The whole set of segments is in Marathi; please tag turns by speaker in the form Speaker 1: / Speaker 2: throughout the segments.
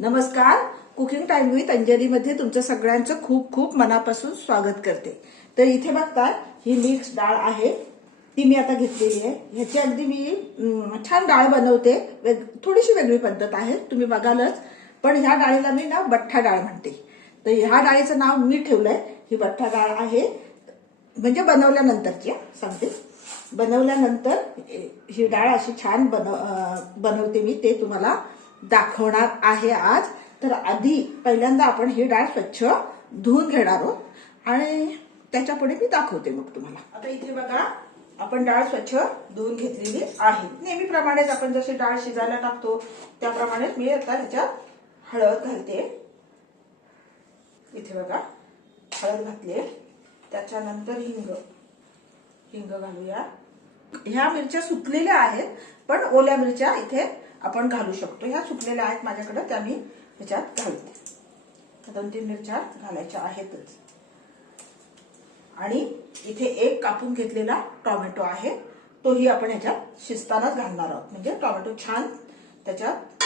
Speaker 1: नमस्कार. कुकिंग टाइम विथ अंजलीमध्ये तुमचं सगळ्यांचं खूप खूप मनापासून स्वागत करते. तर इथे बघता ही मिक्स डाळ आहे. ती मी आता घेतलेली आहे. ह्याची अगदी मी छान डाळ बनवते. वेग- थोडीशी वेगळी पद्धत आहे. तुम्ही बघालच. पण ह्या डाळीला मी ना बठ्ठा डाळ म्हणते. तर ह्या डाळीचं नाव मी ठेवलंय. ही बठ्ठा डाळ आहे. म्हणजे बनवल्यानंतरची सांगते. बनवल्यानंतर ही डाळ अशी छान बनव बनवते मी. ते तुम्हाला दाखवणार आहे आज. तर आधी पहिल्यांदा आपण ही डाळ स्वच्छ धुवून घेणार आहोत. आणि त्याच्या पुढे मी दाखवते मग तुम्हाला. आता इथे बघा आपण डाळ स्वच्छ धुवून घेतलेली आहे. नेहमीप्रमाणेच आपण जशी डाळ शिजायला टाकतो त्याप्रमाणेच मी आता ह्याच्यात हळद घालते. इथे बघा हळद घातले त्याच्यानंतर हिंग हिंग घालूया. ह्या मिरच्या सुकलेल्या आहेत पण ओल्या मिरच्या इथे आपण घालू शकतो. ह्या सुकलेल्या आहेत माझ्याकडे त्या मी ह्याच्यात घालते. दोन तीन मिरच्या घालायच्या आहेतच. आणि इथे एक कापून घेतलेला टोमॅटो आहे. तोही आपण ह्याच्यात शिजतानाच घालणार आहोत. म्हणजे टोमॅटो छान त्याच्यात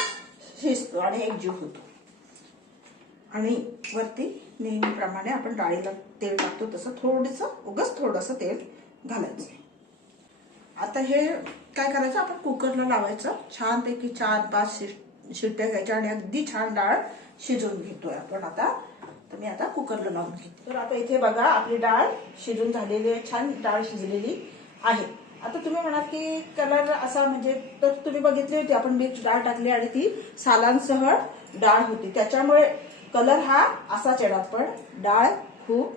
Speaker 1: शिजतो आणि एकजीव होतो. आणि वरती नेहमीप्रमाणे आपण डाळीला तेल टाकतो. तसं थोडंसं उगच थोडंसं तेल घालायचं. आता हे काय करायचं? आपण कुकरला लावायचं. छानपैकी चार पाच शिट शिट्ट्या घ्यायच्या आणि अगदी छान डाळ शिजवून घेतोय आपण आता. तर मी आता कुकरला लावून घेते. तर आता इथे बघा आपली डाळ शिजून झालेली आहे छान डाळ शिजलेली आहे. आता तुम्ही म्हणाल की कलर असा म्हणजे तर तुम्ही बघितली होती आपण मिक्स डाळ टाकली आणि ती सालांसह डाळ होती. त्याच्यामुळे कलर हा असाच येणार पण डाळ खूप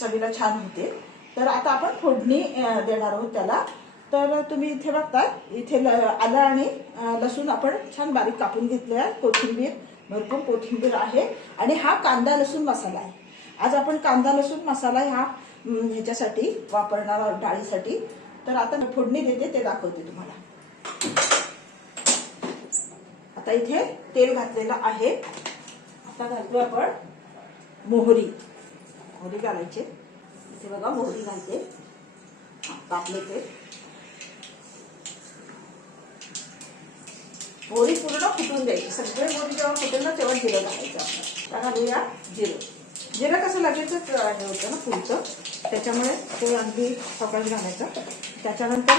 Speaker 1: चवीला छान होते. तर आता आपण फोडणी देणार आहोत त्याला. तर तुम्ही इथे बघता इथे ल- आलं आणि लसूण आपण छान बारीक कापून घेतलं आहे कोथिंबीर भरपूर कोथिंबीर आहे. आणि हा कांदा लसूण मसाला आहे. आज आपण कांदा लसूण मसाला ह्या ह्याच्यासाठी वापरणार आहोत डाळीसाठी. तर आता मी फोडणी देते ते दाखवते तुम्हाला. आता इथे तेल घातलेलं आहे. आता घालतो आपण मोहरी. मोहरी घालायची. इथे बघा मोहरी घालते. कापले ते बोरी पूर्ण फुटून द्यायची सगळे बोरी जेव्हा फुटेल ना तेव्हा जिरं टाकायचं आपण. आता घालूया जिरं. जिरं कसं लगेचच हे होतं ना फुलतं. त्याच्यामुळे ते अगदी सकाळी घालायचं. त्याच्यानंतर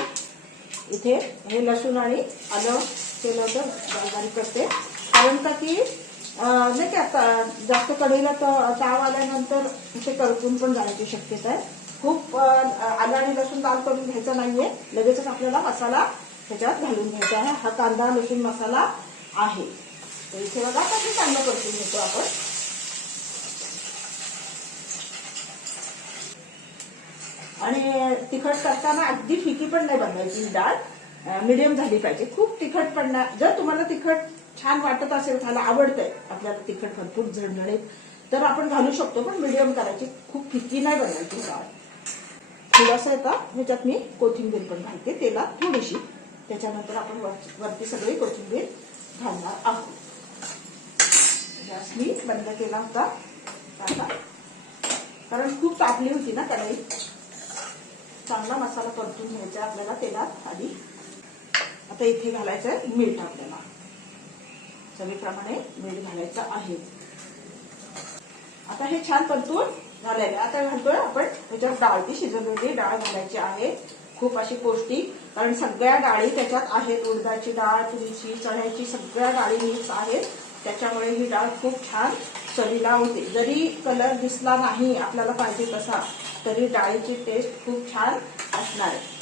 Speaker 1: इथे हे लसूण आणि आलं केलं होतं बारीक करते. कारण का की नाही का आता जास्त कढईला त- ताव आल्यानंतर ते करपून पण जाण्याची शक्यता आहे. खूप आलं आणि लसूण लाल करून घ्यायचं नाहीये. लगेचच आपल्याला मसाला ह्याच्यात घालून घ्यायचा आहे. हा कांदा लसूण मसाला आहे. तर इथे बघा कसं चांगलं परतून घेतो आपण. आणि तिखट करताना अगदी फिकी पण नाही बनवायची ही डाळ. मिडियम झाली पाहिजे. खूप तिखट पण जर तुम्हाला तिखट छान वाटत असेल खायला आवडतंय आपल्याला तिखट भरपूर झणझणीत तर आपण घालू शकतो पण मिडियम करायची. खूप फिकी नाही बनवायची डाळ. थोडासा येतं ह्याच्यात मी कोथिंबीर पण घालते. तेला थोडीशी. त्याच्यानंतर आपण वर- वरती सगळी कोथिंबीर घालणार आहोत. गॅस मी बंद केला होता. आता कारण खूप तापली होती ना कढई चांगला मसाला परतून घ्यायचा आपल्याला तेलात आधी. आता इथे घालायचं आहे मीठ आपल्याला. चवीप्रमाणे मीठ घालायचं आहे. आता हे छान परतून झालेलं आता घालतोय आपण. त्याच्यात डाळ ती शिजवलेली डाळ घालायची आहे. खूप अशी पौष्टिक कारण सगळ्या डाळी त्याच्यात आहेत. उडदाची डाळ तुरीची चण्याची सगळ्या डाळी मिक्स आहेत. त्याच्यामुळे ही डाळ खूप छान चवीला होते. जरी कलर दिसला नाही आपल्याला पाहिजे तसा तरी डाळीची टेस्ट खूप छान असणार आहे.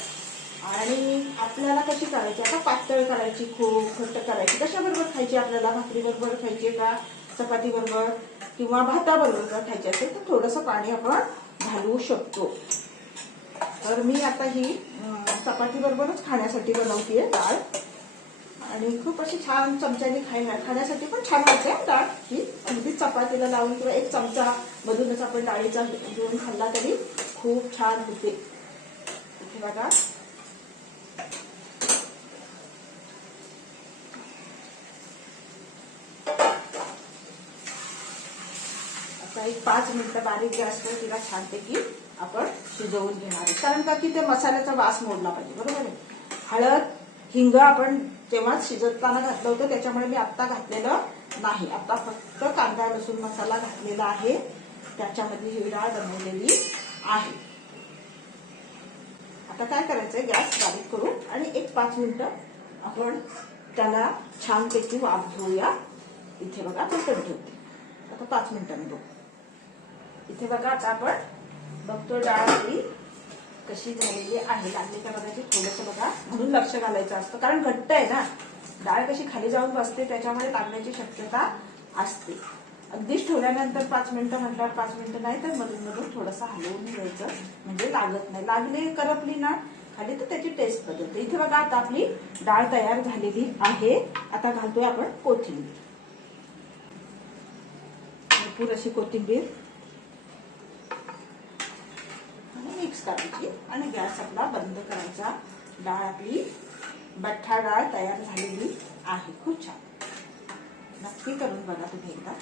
Speaker 1: आणि आपल्याला कशी करायची? आता पातळ करायची खूप घट्ट करायची. कशाबरोबर खायची आपल्याला? भाकरीबरोबर खायची का चपातीबरोबर किंवा भाताबरोबर जर खायची असेल तर थोडंसं पाणी आपण घालू शकतो. तर मी आता ही चपाती बरोबरच खाण्यासाठी बनवतीये डाळ. आणि खूप अशी छान चमच्याने खायला खाण्यासाठी पण छान होते डाळ. ही अगदी चपातीला लावून किंवा एक चमचा मधूनच आपण डाळीचा घेऊन खाल्ला तरी खूप छान होते. इथे बघा. आता एक पाच मिनिटं बारीक गॅसवर तिला छानपैकी आपण शिजवून घेणार आहे कारण का की ते मसाल्याचा वास मोडला पाहिजे बरोबर आहे? हळद हिंग आपण तेव्हाच शिजवताना घातलं होतं त्याच्यामुळे मी आत्ता घातलेलं नाही. आता फक्त कांदा लसूण मसाला घातलेला आहे. त्याच्यामध्ये ही डाळ बनवलेली आहे. आता काय करायचंय? गॅस बारीक करू आणि एक पाच मिनिटं आपण त्याला छानपैकी वाफ घेऊया. इथे बघा पटकन ठेवते. आता पाच मिनिटांनी बघू. इथे बघा आता आपण बघतो डाळ आपली कशी झालेली आहे. लागली का बघा ती थोडंसं बघा. म्हणून लक्ष घालायचं असतं. कारण घट्ट आहे ना. डाळ कशी खाली जाऊन बसते त्याच्यामध्ये लागण्याची शक्यता असते. अगदीच ठेवल्यानंतर पाच मिनिटं म्हटल्यावर पाच मिनिटं नाही तर मधून मधून थोडंसं हलवून घ्यायचं. म्हणजे लागत नाही. लागली करपली ना खाली तर त्याची टेस्ट बदलते. इथे बघा आता आपली डाळ तयार झालेली आहे. आता घालतोय आपण कोथिंबीर. भरपूर अशी कोथिंबीर. आणि आणि गॅस आपला बंद करायचा. डाळ आपली बठ्ठा डाळ तयार झालेली आहे. खूप छान. नक्की करून बघा तुम्ही एकदा.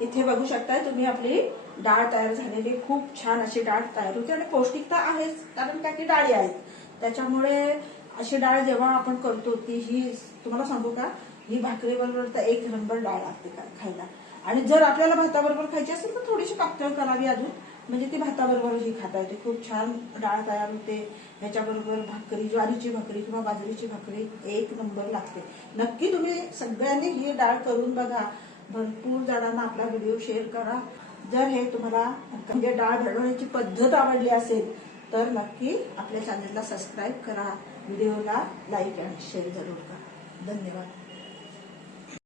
Speaker 1: इथे बघू शकताय तुम्ही आपली डाळ तयार झालेली. खूप छान अशी डाळ तयार होते आणि पौष्टिकता आहेच कारण काय की डाळी आहेत. त्याच्यामुळे अशी डाळ जेव्हा आपण करतो ती ही तुम्हाला सांगू का? ही भाकरी बरोबर तर एक नंबर डाळ लागते का खायला. आणि जर आपल्याला भाताबरोबर खायची असेल तर थोडीशी पातळ करावी अजून. म्हणजे ती भाताबरोबर ही खाता येते खूप छान डाळ तयार होते. ह्याच्याबरोबर भाकरी ज्वारीची भाकरी किंवा बाजरीची भाकरी एक नंबर लागते. नक्की तुम्ही सगळ्यांनी ही डाळ करून बघा. भरपूर जणांना आपला व्हिडिओ शेअर करा. जर हे तुम्हाला म्हणजे डाळ बनवण्याची पद्धत आवडली असेल तर नक्की आपल्या चॅनलला सबस्क्राईब करा. व्हिडिओला लाईक आणि शेअर जरूर करा. धन्यवाद.